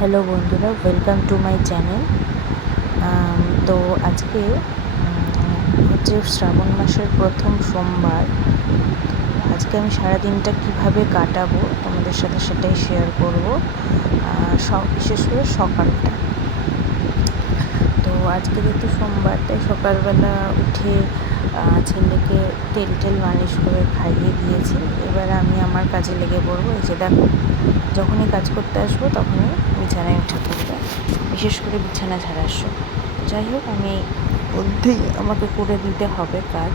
Hello বন্ধুরা, welcome to my channel. তো আজকে হচ্ছে শ্রাবণ মাসের প্রথম সোমবার। আজকে আমি সারাদিনটা কিভাবে কাটাবো তোমাদের সাথে সেটাই শেয়ার করব, বিশেষ করে সকালটা। তো আজকে যেহেতু সোমবার, তাই সকালবেলা উঠে ছেলেকে তেল মালিশ করে খাইয়ে দিয়েছি। এবার আমি আমার কাজে লেগে পড়বো। এই যে দেখো, যখনই কাজ করতে আসবো তখনই বিছানায় উঠে পড়বে, বিশেষ করে বিছানা ঝাড়ার সময়। যাই হোক, আমি মধ্যেই আমাকে করে দিতে হবে কাজ।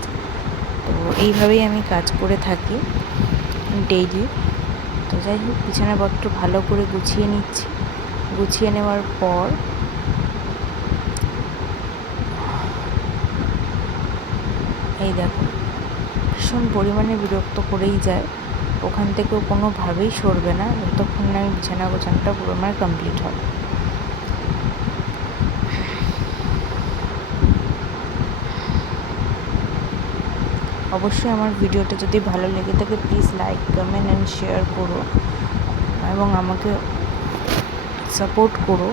তো এইভাবেই আমি কাজ করে থাকি ডেইলি। তো যাই হোক, বিছানাপত্র ভালো করে গুছিয়ে নিচ্ছি। গুছিয়ে নেওয়ার পর এই দেখো, ভীষণ পরিমাণে বিরক্ত করেই যায়। ওখান থেকেও কোনোভাবেই সরবে না যতক্ষণ না আমি বিছানা গোছানোটা পুরো আমার কমপ্লিট হবে। অবশ্যই আমার ভিডিওটা যদি ভালো লেগে থাকে, please like, comment and share করো এবং আমাকে সাপোর্ট করো।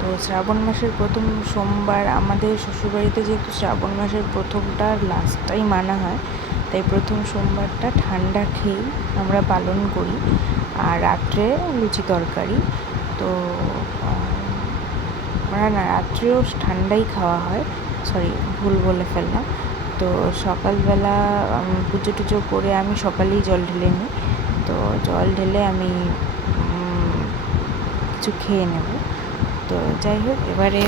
তো শ্রাবণ মাসের প্রথম সোমবার আমাদের শ্বশুরবাড়িতে, যেহেতু শ্রাবণ মাসের প্রথমটা আর লাস্টটাই মানা হয়, তাই প্রথম সোমবারটা ঠান্ডা খেয়েই আমরা পালন করি। আর রাত্রে লুচি তরকারি। তো না, রাত্রেও ঠান্ডাই খাওয়া হয়। সরি, ভুল বলে ফেললাম। তো সকালবেলা পুজো টুজো করে আমি সকালেই জল ঢেলে নিই। তো জল ঢেলে আমি কিছু খেয়ে নেব। তো যাই হোক, এবারে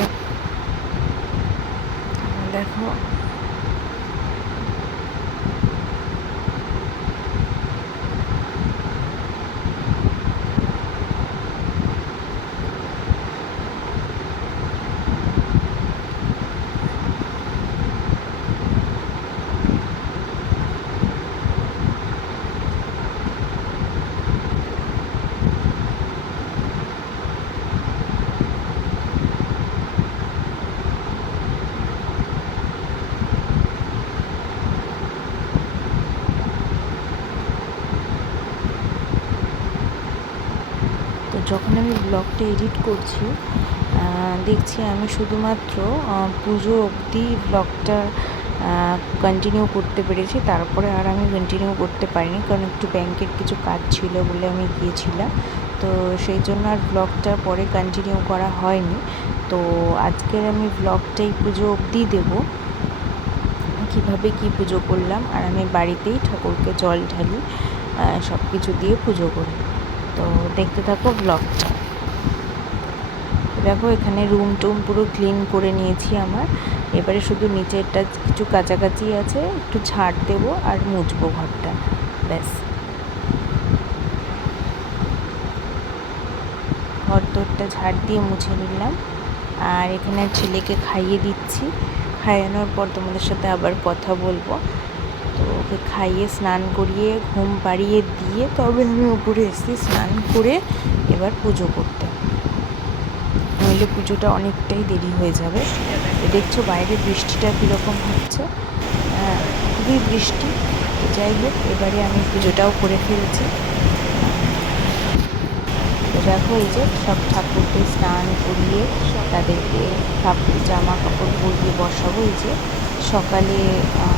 দেখো, তো যখন আমি ব্লগটা এডিট করছি, দেখছি আমি শুধুমাত্র পুজো অবধি ব্লগটা কন্টিনিউ করতে পেরেছি। তারপরে আর আমি কন্টিনিউ করতে পারিনি, কারণ একটু ব্যাংকের কিছু কাজ ছিল বলে আমি গিয়েছিলাম। তো সেই জন্য আর ব্লগটা পরে কন্টিনিউ করা হয়নি। তো আজকের আমি ব্লগটাই পুজো অবধি দেবো, কীভাবে কী পুজো করলাম। আর আমি বাড়িতেই ঠাকুরকে জল ঢালি, সব কিছু দিয়ে পুজো করি। তো দেখতে থাকো ব্লগটা। দেখো, এখানে রুম টুম পুরো ক্লিন করে নিয়েছি আমার। এবারে শুধু নিচেরটা কিছু কাছাকাছি আছে, একটু ঝাড় দেবো আর মুছবো ঘরটা, ব্যাস। ঘর তোরটা ঝাড় দিয়ে মুছে নিলাম। আর এখানে ছেলেকে খাইয়ে দিচ্ছি। খাইয়ানোর পর তোমাদের সাথে আবার কথা বলবো। তো ওকে খাইয়ে স্নান করিয়ে ঘুম পাড়িয়ে দিয়ে তবে আমি উপরে এসেছি স্নান করে এবার পুজো করতে। নইলে পুজোটা অনেকটাই দেরি হয়ে যাবে। দেখছো বাইরে বৃষ্টিটা কীরকম হচ্ছে, খুবই বৃষ্টি। যাই হোক, এবারে আমি পুজোটাও করে ফেলছি। তো দেখো, এই যে সব ঠাকুরকে স্নান করিয়ে তাদেরকে জামা কাপড় পরিয়ে বসাবো। এই যে সকালে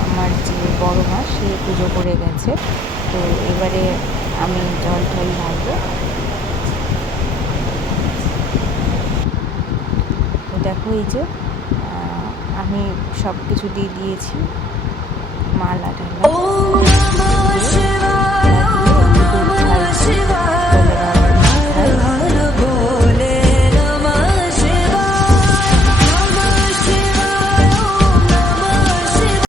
আমার যে বড় মা, সে পুজো করে গেছে। তো এবারে আমি জল টল ঢালবো। তো দেখো, এই যে আমি সব কিছু দিয়ে দিয়েছি, মালা ঢালা।